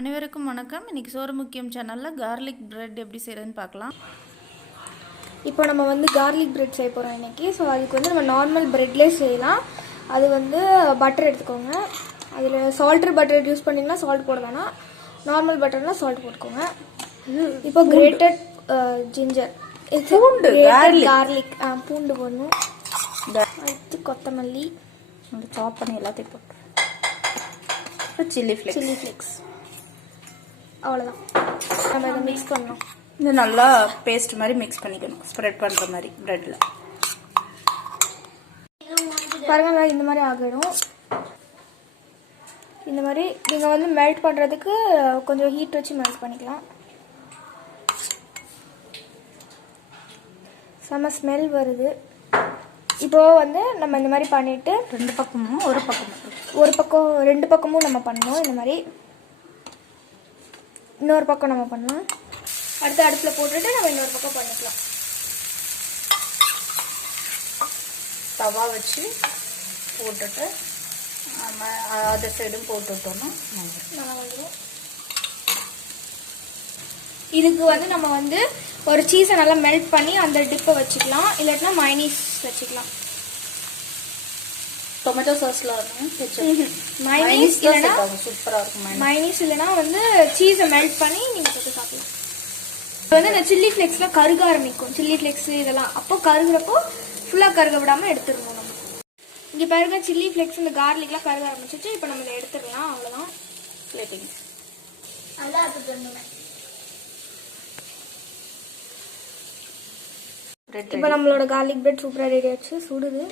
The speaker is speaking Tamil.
அனைவருக்கும் வணக்கம். இன்னைக்கு சோறு முக்கியம் சேனலில் கார்லிக் பிரெட் எப்படி செய்கிறதுன்னு பார்க்கலாம். இப்போ நம்ம வந்து கார்லிக் பிரெட் செய்ய போகிறோம் இன்றைக்கி. ஸோ அதுக்கு வந்து நம்ம நார்மல் பிரெட்லேயே செய்யலாம். அது வந்து பட்டர் எடுத்துக்கோங்க. அதில் சால்ட்ரு பட்டர் யூஸ் பண்ணிங்கன்னா சால்ட் போட வேணாம், நார்மல் பட்டர்னால் சால்ட் போட்டுக்கோங்க. இப்போ கிரேட்டட் ஜிஞ்சர், பூண்டு, கார்லிக் பூண்டு போடணும். அடுத்து கொத்தமல்லி சாப் பண்ணி எல்லாத்தையும் போட்டு சில்லி ஃப்ளேக்ஸ் அவ்வளோதான். நம்ம இதை மிக்ஸ் பண்ணணும். இது நல்லா பேஸ்ட் மாதிரி மிக்ஸ் பண்ணிக்கணும், ஸ்ப்ரெட் பண்ணுற மாதிரி ப்ரெட்டில். பாருங்க, இந்த மாதிரி ஆகிடும். இந்த மாதிரி நீங்கள் வந்து மெல்ட் பண்ணுறதுக்கு கொஞ்சம் ஹீட் வச்சு மெல்ட் பண்ணிக்கலாம். செம்ம ஸ்மெல் வருது. இப்போது வந்து நம்ம இந்த மாதிரி பண்ணிவிட்டு ரெண்டு பக்கமும் ரெண்டு பக்கமும் நம்ம பண்ணணும். இந்த மாதிரி இன்னொரு பக்கம் நம்ம பண்ணலாம். அடுத்து அடுப்பில் போட்டுட்டு நம்ம இன்னொரு பக்கம் பண்ணிக்கலாம். தவா வச்சு போட்டுட்டு நம்ம அதர் சைடும் போட்டுவிட்டோம்னா நல்லா வந்துடும். இதுக்கு வந்து நம்ம வந்து ஒரு சீஸை நல்லா மெல்ட் பண்ணி அந்த டிப்பை வச்சுக்கலாம், இல்லாட்டினா மைனீஸ் வச்சுக்கலாம். டொமேட்டோ சாஸ்ல மைனீஸ் இல்லைனா சூப்பராக இருக்கும். மைனீஸ் இல்லைனா வந்து சீஸை மெல்ட் பண்ணி நீங்கள் போட்டு சாப்பிடலாம். இப்போ வந்து இந்த சில்லி ஃப்ளேக்ஸ்லாம் கருக ஆரம்பிக்கும். சில்லி ஃப்ளேக்ஸ் இதெல்லாம் அப்போ கருகிறப்போ ஃபுல்லாக கருக விடாமல் எடுத்துடணும். நம்ம இங்கே பாருங்க, சில்லி ஃப்ளேக்ஸ் இந்த கார்லிக்லாம் கருக ஆரம்பிச்சிச்சு. இப்போ நம்ம இதை எடுத்துடலாம். அவ்வளோதான். பிளேட்டிங் நல்லா எடுத்துடணும். இப்போ நம்மளோட கார்லிக் பிரெட் சூப்பராக ரெடி ஆச்சு. சுடுது.